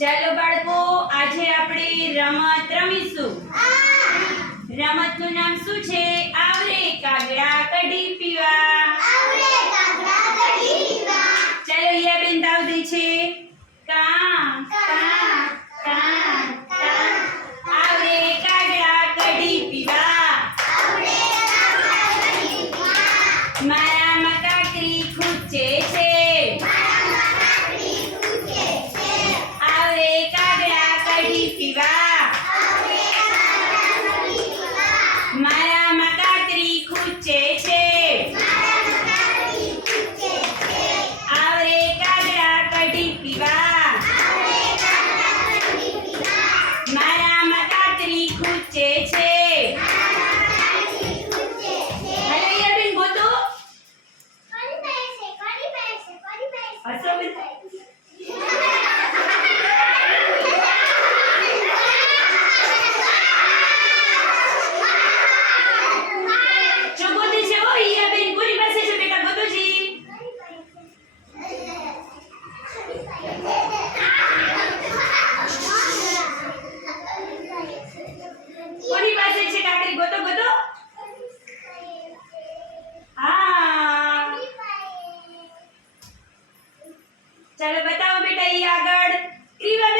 ચાલો બાળકો આજે આપણે રમત રમીશું. રમતનું નામ શું છે? આવરે કાગડા કઢી પીવા. ચાલો ઈયા બેન દાવ દે છે. કા કા કા કા. આવરે કાગડા કઢી પીવા. મારામાં I saw it. ચાલો બતાવો બેટા એ આગળ. ક્રીવાબેન